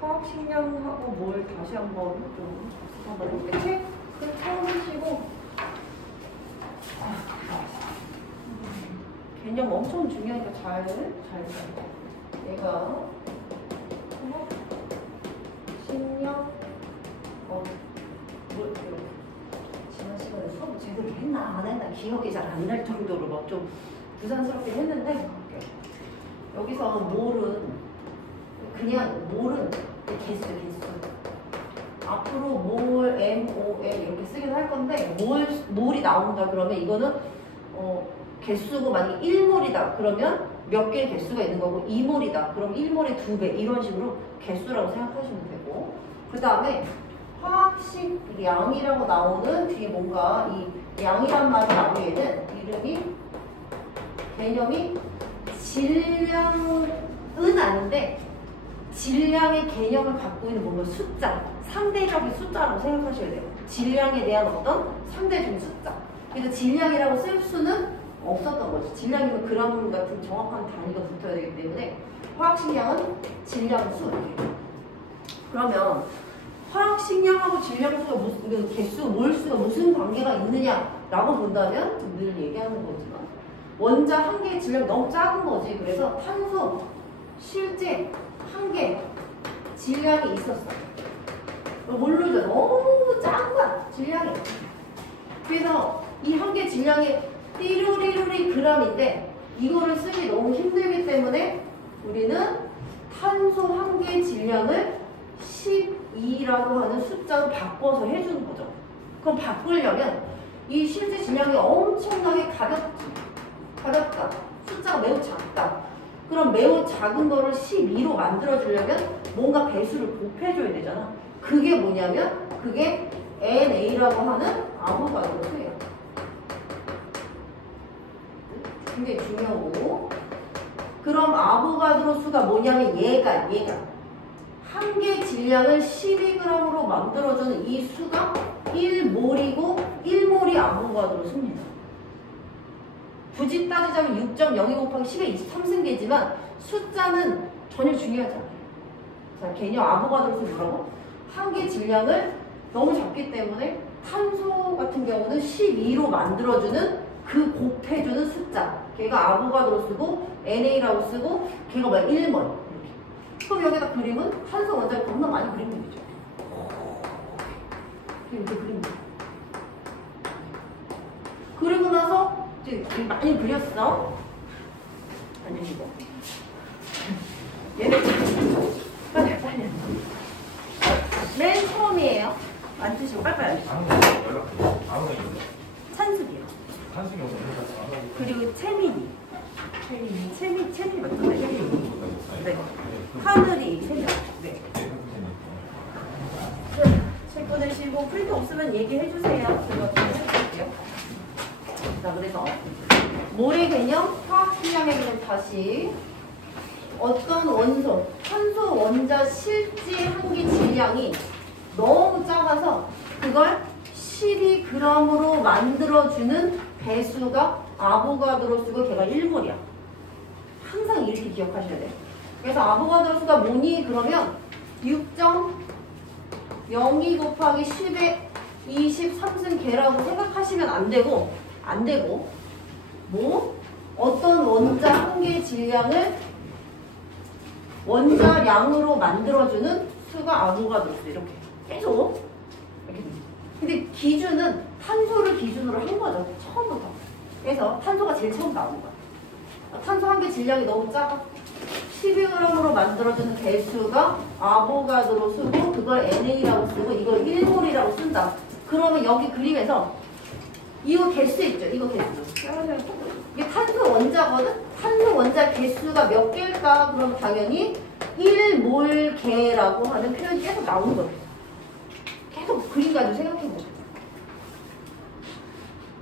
화학식량하고 뭘 다시 한번 좀 해볼게요. 책 처음 하시고 개념 엄청 중요하니까 잘 얘가 식량 뭘 지난 시간에 수업 제대로 했나 안 했나 기억이 잘 안 날 정도로 막 좀 부산스럽게 했는데 여기서 몰은 개수. 앞으로 몰, MOL 이렇게 쓰긴 할 건데 몰이 나온다 그러면 이거는 개수고 만약에 1몰이다 그러면 몇 개의 개수가 있는 거고 2몰이다 그럼 1몰의 2배 이런 식으로 개수라고 생각하시면 되고 그 다음에 화학식량이라고 나오는 뒤에 뭔가 이 양이란 말이 나오기에는 이름이 개념이 질량은 아닌데 질량의 개념을 갖고 있는 뭔가 숫자, 상대적인 숫자라고 생각하셔야 돼요. 질량에 대한 어떤 상대적인 숫자. 그래서 질량이라고 쓸 수는 없었던 거죠. 질량이면 그람 같은 정확한 단위가 붙어야 되기 때문에 화학식량은 질량수. 그러면 화학식량하고 질량수가 무슨 개수, 몰수가 무슨 관계가 있느냐라고 본다면 늘 얘기하는 거지만 원자 한 개의 질량이 너무 작은 거지. 그래서 탄소 실제 한 개 질량이 있었어. 모르죠. 너무 작은 거야. 질량이. 그래서 이 한 개 질량이 띠루리루리 g인데 이거를 쓰기 너무 힘들기 때문에 우리는 탄소 한 개 질량을 12라고 하는 숫자로 바꿔서 해주는 거죠. 그럼 바꾸려면 이 실제 질량이 엄청나게 가볍다. 숫자가 매우 작다. 그럼 매우 작은 거를 12로 만들어주려면 뭔가 배수를 곱해줘야 되잖아. 그게 뭐냐면 그게 NA라고 하는 아보가드로 수예요. 굉장히 중요한 거고. 그럼 아보가드로 수가 뭐냐면 얘가 한 개 질량을 12g으로 만들어주는 이 수가 1몰이고 1몰이 아보가드로 수입니다. 굳이 따지자면 6.02 곱하기 10의 23승계지만 숫자는 전혀 중요하지 않아요. 자, 개념 아보가드로서 뭐라고? 한 개 질량을 너무 작기 때문에 탄소 같은 경우는 12로 만들어주는 그 곱해주는 숫자. 걔가 아보가드로 쓰고 NA라고 쓰고 걔가 뭐야? 1몰. 이렇게. 그럼 여기다 그림은 탄소 원자를 겁나 많이 그리면 되죠. 이렇게 그리면 돼. 그리고 나서 많이 그렸어. 아니고 얘네 빨리 맨 처음이에요. 앉으시고 빨리빨리. 찬숙이요. 찬숙이 없는 그리고 채민이 맞죠? 네. 하늘이 세 명. 네. 책 꺼내시고 프린트 없으면 얘기해 주세요. 제가 좀 해줄게요. 자, 그래서 몰의 개념, 화학식량의 개념 다시 어떤 원소, 탄소 원자 실제 한 개 질량이 너무 작아서 그걸 12g으로 만들어주는 배수가 아보가드로 수고 걔가 1몰이야. 항상 이렇게 기억하셔야 돼요. 그래서 아보가드로 수가 뭐니? 그러면 6.02 곱하기 10의 23승계라고 생각하시면 안 되고 뭐 어떤 원자 한 개의 질량을 원자량으로 만들어주는 수가 아보가드로 수 이렇게 계속 이렇게. 근데 기준은 탄소를 기준으로 한 거죠. 처음부터. 그래서 탄소가 제일 처음 나온 거야. 탄소 한 개 질량이 너무 작아. 12g으로 만들어주는 개수가 아보가드로 쓰고 그걸 NA라고 쓰고 이걸 1몰이라고 쓴다. 그러면 여기 그림에서 이거 개수 있죠? 이거 개수. 이게 탄소 원자거든? 탄소 원자 개수가 몇 개일까? 그럼 당연히 1몰개라고 하는 표현이 계속 나오는 거예요. 계속 그림 가지고 생각해보자.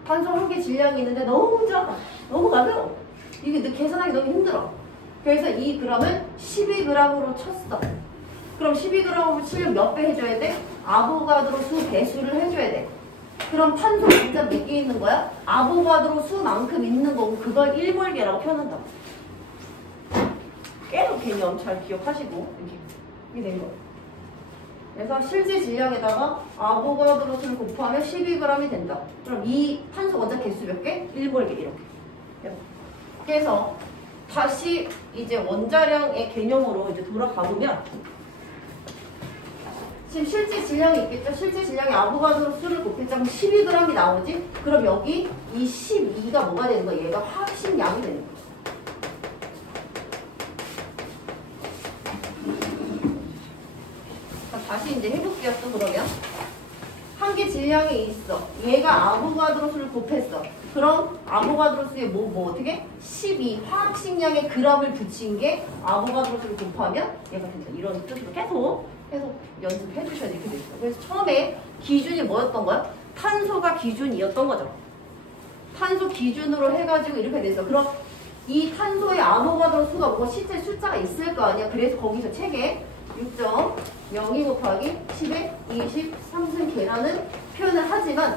탄소 한 개 질량이 있는데 너무 작아. 너무 가벼워. 이게 계산하기 너무 힘들어. 그래서 이 g을 12g으로 쳤어. 그럼 12g을 치려면 몇 배 해줘야 돼? 아보가드로 수 배수를 해줘야 돼. 그럼 탄소 원자 몇 개 있는 거야? 아보가드로 수만큼 있는 거고 그걸 1몰개라고 표현한다. 계속 개념 잘 기억하시고 이렇게 된 거예요. 그래서 실제 질량에다가 아보가드로 수를 곱하면 12g이 된다. 그럼 이 탄소 원자 개수 몇 개? 1몰개 이렇게. 그래서 다시 이제 원자량의 개념으로 이제 돌아가 보면 지금 실제 질량이 있겠죠? 실제 질량이 아보가드로 수를 곱했자면 12g이 나오지? 그럼 여기 이 12가 뭐가 되는 거야? 얘가 화학식량이 되는 거야. 다시 이제 해볼게요. 또 그러면 한 개 질량이 있어. 얘가 아보가드로 수를 곱했어. 그럼 아보가드로 수에 뭐 어떻게? 12 화학식량의 g을 붙인 게 아보가드로 수를 곱하면 얘가 된다. 이런 뜻으로 계속 연습해 주셔야 이렇게 돼 있어. 그래서 처음에 기준이 뭐였던 거야? 탄소가 기준이었던 거죠. 탄소 기준으로 해가지고 이렇게 돼 있어. 그럼 이 탄소의 아보가드로 수가 뭐고 실제 숫자가 있을 거 아니야. 그래서 거기서 책에 6.02 곱하기 10의 23승계라는 표현을 하지만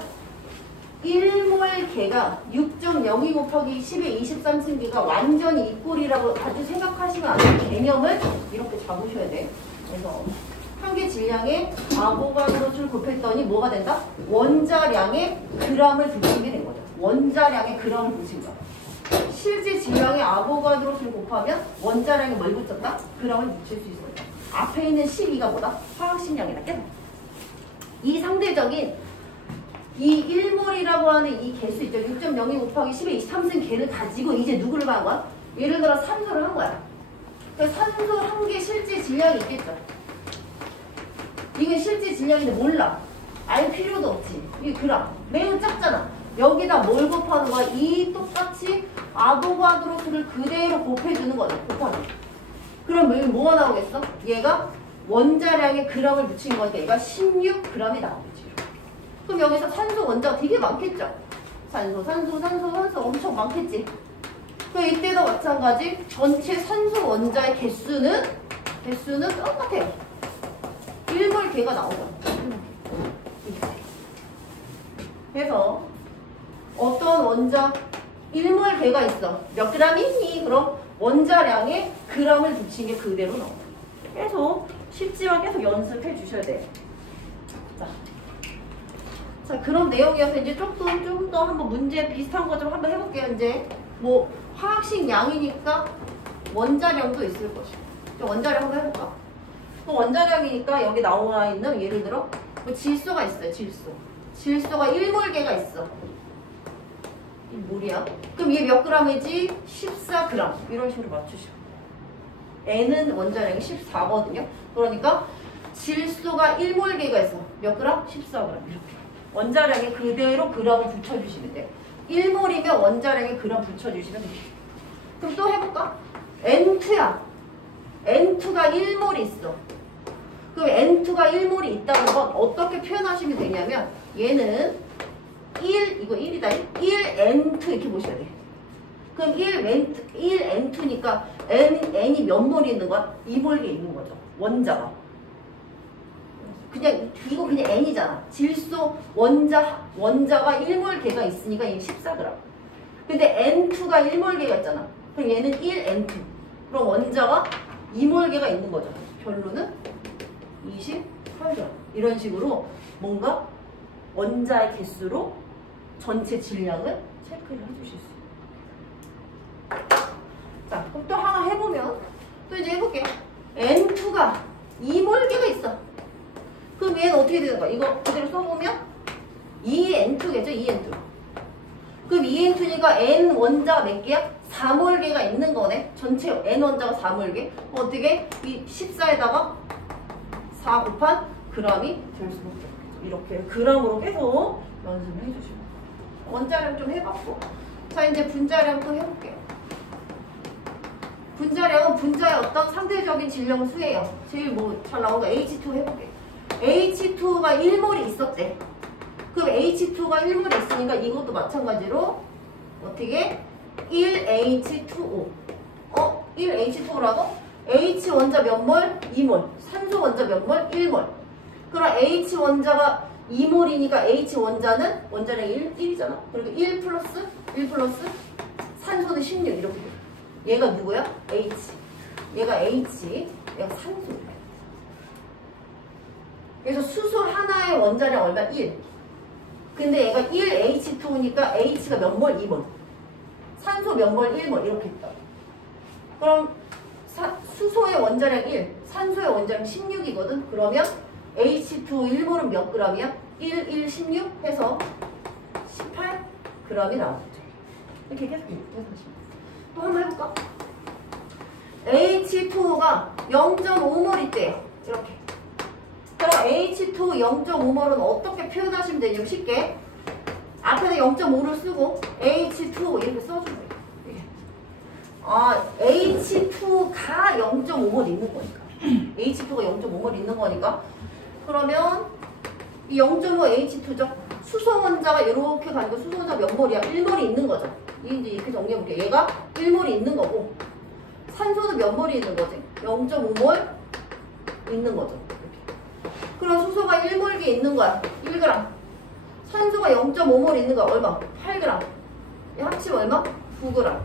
1몰계가 6.02 곱하기 10의 23승계가 완전히 이꼴이라고 아주 생각하시면 안 돼요. 개념을 이렇게 잡으셔야 돼. 그래서 한 개 질량에 아보가드로 수를 곱했더니 뭐가 된다? 원자량의 g을 붙이게 된 거죠. 원자량의 g을 붙인 거야. 실제 질량의 아보가드로 수를 곱하면 원자량이 뭘 붙였다? g을 붙일 수 있어요. 앞에 있는 12가 뭐다? 화학식량이다. 깨봐. 이 상대적인 이 1몰이라고 하는 이 개수 있죠. 6.02 곱하기 10의 23승 개를 가지고 이제 누구를 한 거야? 예를 들어 산소를 한 거야. 그래서 산소 한 개 실제 질량이 있겠죠. 이게 실제 질량인데 몰라. 알 필요도 없지. 이게 그람. 매우 작잖아. 여기다 뭘 곱하는 거야? 이 똑같이 아보가드로 수를 그대로 곱해주는 거죠. 곱하는. 그럼 여기 뭐가 나오겠어? 얘가 원자량의 g을 붙인 거니까 얘가 16g이 나오겠지. 그럼 여기서 산소 원자가 되게 많겠죠? 산소 엄청 많겠지? 그럼 이때도 마찬가지 전체 산소 원자의 개수는 똑같아요. 1몰계가 나오죠. 그래서 어떤 원자 1몰계가 있어. 몇 g이니? 그럼 원자량의 g을 붙인 게 그대로 나와요. 계속 쉽지만 계속 연습해 주셔야 돼요. 자, 그런 내용이어서 이제 좀 더 한번 문제 비슷한 거 좀 한번 해볼게요. 이제 뭐 화학식 양이니까 원자량도 있을 것이고. 원자량 한번 해볼까? 원자량이니까 여기 나와 있는 예를 들어 뭐 질소가 있어요. 질소가 1몰계가 있어. 이 물이야. 그럼 이게 몇 g이지? 14g. 이런 식으로 맞추시고. N은 원자량이 14거든요. 그러니까 질소가 1몰계가 있어. 몇 g? 14g. 이렇게. 원자량에 그대로 g을 붙여주시면 돼요. 1몰이면 원자량에 g 붙여주시면 돼요. 그럼 또 해볼까? N2야. N2가 1몰이 있어. 그럼 N2가 1몰이 있다는 건 어떻게 표현하시면 되냐면 얘는 1, 이거 1이다. 1N2 이렇게 보셔야 돼. 그럼 1N2니까 N이 몇 몰이 있는 거야? 2몰이 있는 거죠. 원자가. 이거 그냥 N이잖아. 질소 원자가 1몰계가 있으니까 얘는 14g. 근데 N2가 1몰계가 있잖아. 그럼 얘는 1N2. 그럼 원자가 2몰계가 있는 거죠. 결론은 28g. 이런 식으로 뭔가 원자의 개수로 전체 질량을 체크를 해주실 수 있어요. 자, 그럼 또 하나 해보면 또 이제 해볼게요. N2가 2몰계가 있어. 그럼 얘는 어떻게 되는 거야? 이거 그대로 써보면 2N2겠죠? 2N2. 그럼 2N2니까 N 원자 몇 개야? 4몰계가 있는 거네. 전체 N 원자가 4몰계. 어떻게? 이 14에다가 4 곱한 g이 될 수밖에 없겠죠. 이렇게 g으로 계속 연습을 해주시면 원자량 좀 해봤고. 자, 이제 분자량 또 해볼게요. 분자량은 분자의 어떤 상대적인 질량 수예요. 제일 뭐 잘 나온 거 H2 해볼게요. H2가 1몰이 있었대. 그럼 H2가 1몰이 있으니까 이것도 마찬가지로 어떻게? 1H2O. 1H2라고? H 원자 몇 몰? 2몰. 산소 원자 몇 몰? 1몰. 그럼 H 원자가 2몰이니까 H 원자는 원자량 1이잖아. 그리고 1 플러스 산소는 16 이렇게 돼. 얘가 누구야? H. 얘가 H. 얘가 산소야. 그래서 수소 하나의 원자량 얼마? 1. 근데 얘가 1H2니까 H가 몇 몰? 2몰. 산소 몇 몰? 1몰. 이렇게 있다. 그럼 수소의 원자량 1, 산소의 원자량 16이거든. 그러면 H2 1몰은 몇 g이야? 1, 16 해서 18g이 나오죠. 이렇게 계속 계산하시면. 또 한번 해볼까? H2O가 0.5몰 있대요. 이렇게. 그럼 H2 0.5몰은 어떻게 표현하시면 되냐면 쉽게 앞에다 0.5를 쓰고 H2O 이렇게 써주면 돼요. 이게. H2가 0.5몰 있는 거니까. H2가 0.5몰 있는 거니까. 그러면 이 0.5H2죠. 수소 원자가 이렇게 가니까 수소 원자 몇 몰이야? 1몰이 있는 거죠. 이제 이렇게 정리해볼게요. 얘가 1몰이 있는 거고 산소는 몇 몰이 있는 거지? 0.5몰 있는 거죠. 그럼 수소가 1몰기에 있는 거야. 1g. 산소가 0.5몰 있는 거야. 얼마? 8g. 합치면 얼마? 9g.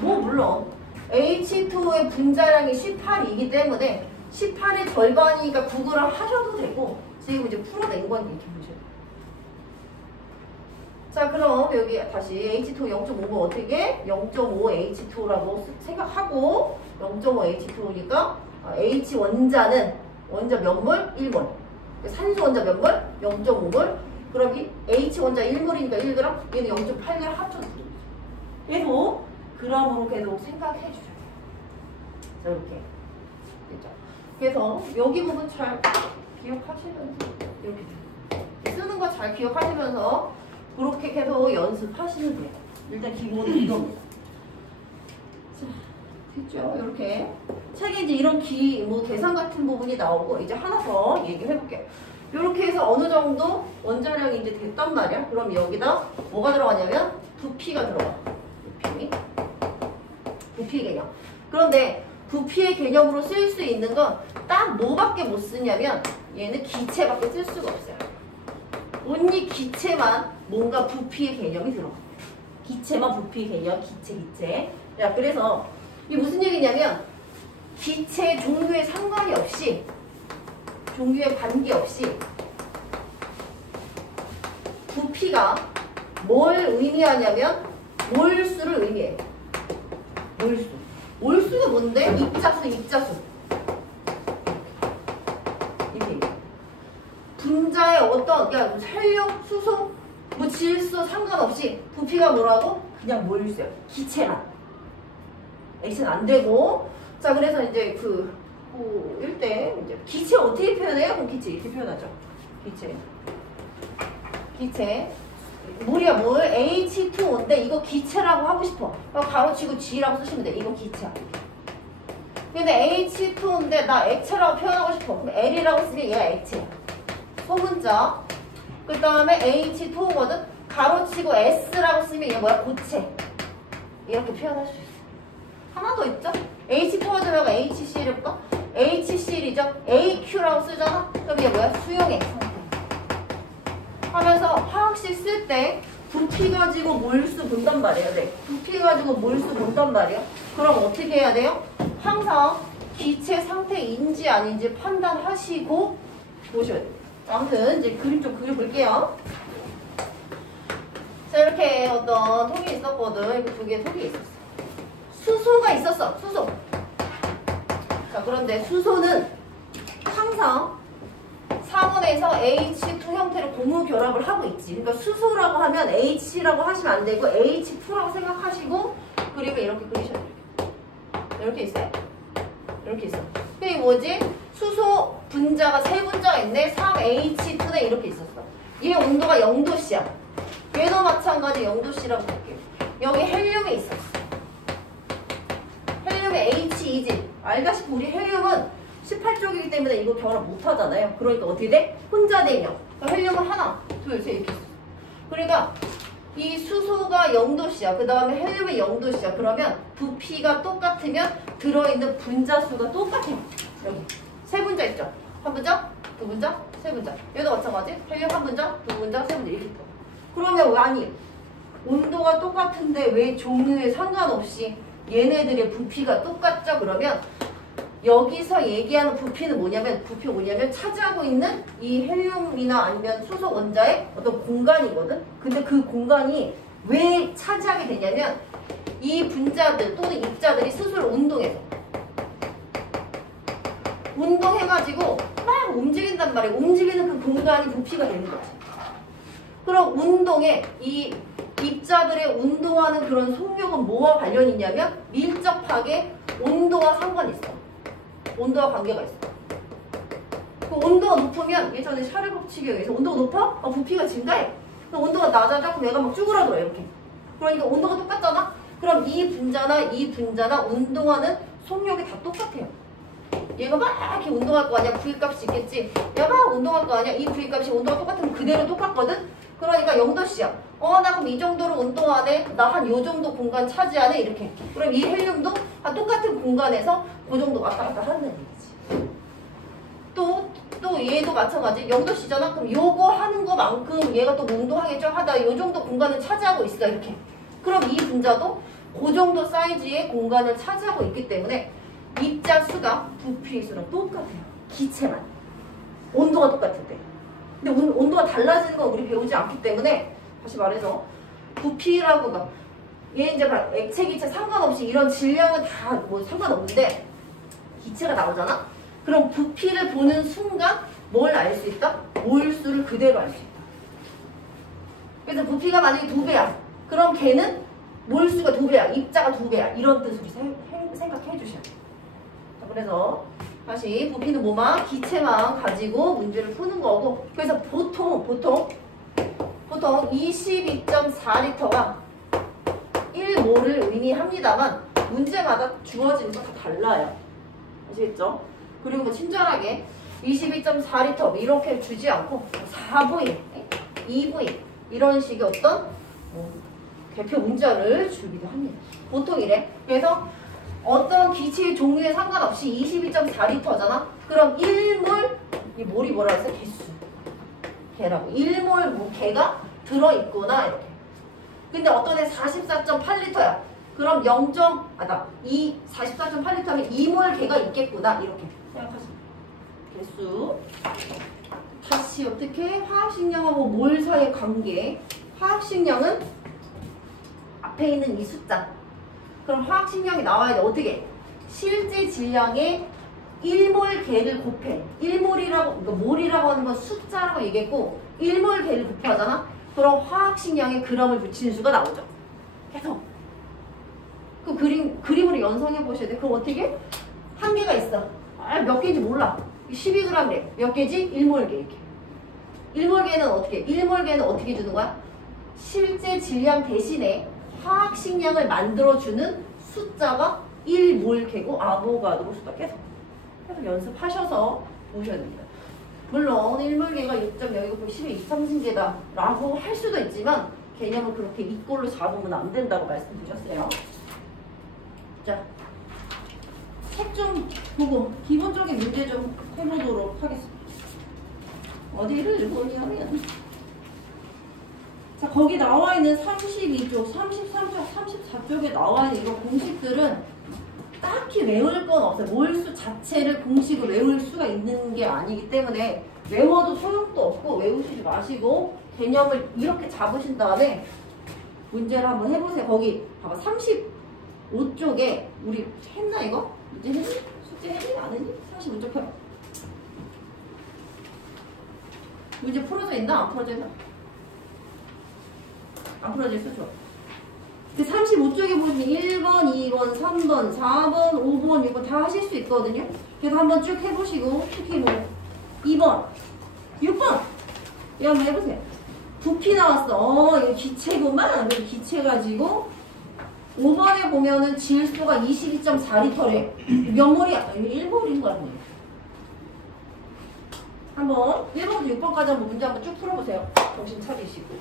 뭐 물론 H2O의 분자량이 18이기 때문에 18의 절반이니까 9g 하셔도 되고 지금 이제 풀어낸 건 이렇게 보셔야 돼요. 자, 그럼 여기 다시 H2O 0.5가 어떻게? 0.5H2O라고 생각하고 0.5H2O니까 H 원자는 원자 몇 몰? 1몰. 산소 원자 몇 몰? 0.5몰. 그럼 이 H 원자 1몰이니까 1g, 얘는 0.8g 합쳐서 계속 그램으로 계속 생각해 주셔야 돼요. 자, 이렇게. 됐죠? 그래서 여기 부분 잘 기억하시면서 이렇게 쓰는 거 잘 기억하시면서 그렇게 계속 연습하시면 돼요. 일단 기본은 이겁니다. 자, 됐죠? 이렇게 책에 이제 이런 계산 같은 부분이 나오고 이제 하나 더 얘기해 볼게요. 이렇게 해서 어느 정도 원자량이 이제 됐단 말이야. 그럼 여기다 뭐가 들어가냐면 부피가 들어가. 부피 개념. 그런데 부피의 개념으로 쓸 수 있는 건 딱 뭐밖에 못 쓰냐면 얘는 기체밖에 쓸 수가 없어요. 온리 기체만 뭔가 부피의 개념이 들어가. 기체만 부피의 개념, 기체. 자, 그래서 이게 무슨 얘기냐면 기체 종류에 상관이 없이 종류에 관계없이 부피가 뭘 의미하냐면 몰수를 의미해요. 몰수. 몰수가 뭔데? 입자수. 이렇게. 분자의 어떤, 그러니까 헬륨, 수소, 뭐 질소 상관없이 부피가 뭐라고? 그냥 몰수야. 기체만. X는 안 되고. 자, 그래서 이제 고1 때 이제 기체 어떻게 표현해요? 그럼 기체 이렇게 표현하죠. 기체. 물이야, 물. H2O인데 이거 기체라고 하고 싶어. 가로치고 G라고 쓰시면 돼. 이거 기체야. 근데 H2O인데 나 액체라고 표현하고 싶어. 그럼 L이라고 쓰면 얘가 액체야. 소문자. 그 다음에 H2O거든. 가로치고 S라고 쓰면 얘 뭐야? 고체. 이렇게 표현할 수 있어. 하나 더 있죠? H2하지 말고 HCl 해볼까? HCl이죠? AQ라고 쓰잖아? 그럼 얘 뭐야? 수용액 상태. 하면서 화학식 쓸 때 부피 가지고 몰수 본단 말이에요. 네. 부피 가지고 몰수 본단 말이에요. 그럼 어떻게 해야 돼요? 항상 기체 상태인지 아닌지 판단하시고 보셔야 돼요. 아무튼 이제 그림 좀 그려볼게요. 자, 이렇게 어떤 통이 있었거든. 이렇게 두 개의 통이 있었어. 수소가 있었어. 수소. 자, 그런데 수소는 항상 상온에서 H2 형태로 고무 결합을 하고 있지. 그러니까 수소라고 하면 H라고 하시면 안 되고 H2라고 생각하시고 그림을 이렇게 그리셔야 돼요. 이렇게 있어요. 이렇게 있어. 이게 뭐지? 수소 분자가 세 분자가 있네. 3H2네. 이렇게 있었어. 얘 온도가 0도씨야. 얘도 마찬가지 0도씨라고 볼게요. 여기 헬륨이 있어. 헬륨이 H2지. 알다시피 우리 헬륨은 18쪽이기 때문에 이거 결합 못 하잖아요. 그러니까 어떻게 돼? 혼자 대명. 그러니까 헬륨은 하나, 둘, 셋 이렇게 있어. 그러니까 이 수소가 0도씨야. 그 다음에 헬륨이 0도씨야. 그러면 부피가 똑같으면 들어있는 분자 수가 똑같아요. 여기 세 분자 있죠? 한 분자, 두 분자, 세 분자. 얘도 마찬가지. 헬륨 한 분자, 두 분자, 세 분자 1리터. 그러면 아니 온도가 똑같은데 왜 종류에 상관없이 얘네들의 부피가 똑같죠? 그러면 여기서 얘기하는 부피는 뭐냐면 차지하고 있는 이 헬륨이나 아니면 수소 원자의 어떤 공간이거든. 근데 그 공간이 왜 차지하게 되냐면 이 분자들 또는 입자들이 스스로 운동해가지고 막 움직인단 말이에요. 움직이는 그 공간이 부피가 되는 거지. 그럼 운동에 이 입자들의 운동하는 그런 속력은 뭐와 관련이 있냐면 밀접하게 온도와 상관이 있어. 온도와 관계가 있어. 그 온도가 높으면 예전에 샤를 법칙에 의해서 온도가 높아? 부피가 증가해. 그럼 온도가 낮아져? 그럼 얘가 막 쭈그러들어 이렇게. 그러니까 온도가 똑같잖아? 그럼 이 분자나 운동하는 속력이 다 똑같아요. 얘가 막 이렇게 운동할 거 아니야? V값이 있겠지? 얘가 막 운동할 거 아니야? 이 V값이 온도가 똑같으면 그대로 똑같거든? 그러니까 0도씨야. 나 그럼 이 정도로 운동하네? 나 한 요 정도 공간 차지하네? 이렇게. 그럼 이 헬륨도 똑같은 공간에서 그 정도 왔다 갔다 하는 얘기지. 또 얘도 마찬가지. 0도씨잖아? 그럼 요거 하는 거만큼 얘가 또 운동하겠죠? 하다 요 정도 공간을 차지하고 있어. 이렇게. 그럼 이 분자도 그 정도 사이즈의 공간을 차지하고 있기 때문에 입자 수가 부피의 수랑 똑같아요. 기체만. 온도가 똑같을 때. 근데 온도가 달라지는 건 우리 배우지 않기 때문에 다시 말해서 부피라고 얘 이제 액체, 기체 상관없이 이런 질량은 다 뭐 상관없는데 기체가 나오잖아? 그럼 부피를 보는 순간 뭘 알 수 있다? 몰수를 그대로 알 수 있다. 그래서 부피가 만약에 2배야. 그럼 걔는 몰수가 2배야. 입자가 2배야. 이런 뜻으로 생각해 주셔야 돼요. 그래서 다시 부피는 뭐만? 기체만 가지고 문제를 푸는 거고 그래서 보통 22.4리터가 1몰을 의미합니다만 문제마다 주어지는 거 다 달라요. 아시겠죠? 그리고 뭐 친절하게 22.4리터 이렇게 주지 않고 4V, 2V 이런 식의 어떤 대표 문자를 주기도 합니다. 보통 이래. 그래서 어떤 기체의 종류에 상관없이 22.4리터잖아? 그럼 1몰, 이 몰이 뭐라 했어? 개수. 개라고. 1몰 뭐 개가 들어있구나, 이렇게. 근데 어떤 애 44.8리터야. 그럼 44.8리터면 2몰 개가 있겠구나, 이렇게 생각하시면 돼요. 개수. 다시 어떻게? 화학식량하고 몰 사이의 관계. 화학식량은 앞에 있는 이 숫자. 그럼 화학식량이 나와야 돼. 어떻게? 실제 질량의 1몰 개를 곱해. 1몰이라고, 그러니까 몰이라고 하는 건 숫자라고 얘기했고 1몰 개를 곱하잖아? 그럼 화학식량에 g을 붙이는 수가 나오죠. 계속. 그 그림으로 연상해 보셔야 돼. 그럼 어떻게? 한 개가 있어. 몇 개인지 몰라. 12g래. 몇 개지? 1몰 개 이렇게. 1몰 개는 어떻게? 1몰 개는 어떻게 주는 거야? 실제 질량 대신에 화학식량을 만들어주는 숫자가 1몰 개고 아보가드로 숫자 계속 연습하셔서 보셔야 됩니다. 물론 1몰 개가 6.0이고 10의 23승계다 라고 할 수도 있지만 개념을 그렇게 이꼴로 잡으면 안 된다고 말씀드렸어요. 자, 책 좀 보고 기본적인 문제 좀 해보도록 하겠습니다. 어디를 보냐면 자, 거기 나와 있는 32쪽, 33쪽, 34쪽에 나와 있는 이런 공식들은 딱히 외울 건 없어요. 몰수 자체를 공식을 외울 수가 있는 게 아니기 때문에 외워도 소용도 없고 외우시지 마시고 개념을 이렇게 잡으신 다음에 문제를 한번 해보세요. 거기 봐봐. 35쪽에 우리 했나 이거? 문제 했니? 숙제 했니? 안 했니? 35쪽 펴. 문제 풀어져 있나? 안 풀어져 있나? 안 풀어져 있어? 좋아. 35쪽에 보시면 1번, 2번, 3번, 4번, 5번, 6번 다 하실 수 있거든요. 그래서 한번 쭉 해보시고 특히 뭐 2번, 6번 이거 한번 해보세요. 부피 나왔어. 이거 기체구만. 기체 가지고 5번에 보면은 질소가 22.4리터래. 몇 몰이야? 1몰인 거 같네. 한번 1번부터 6번까지 한번 문제 한번 쭉 풀어보세요. 정신 차리시고.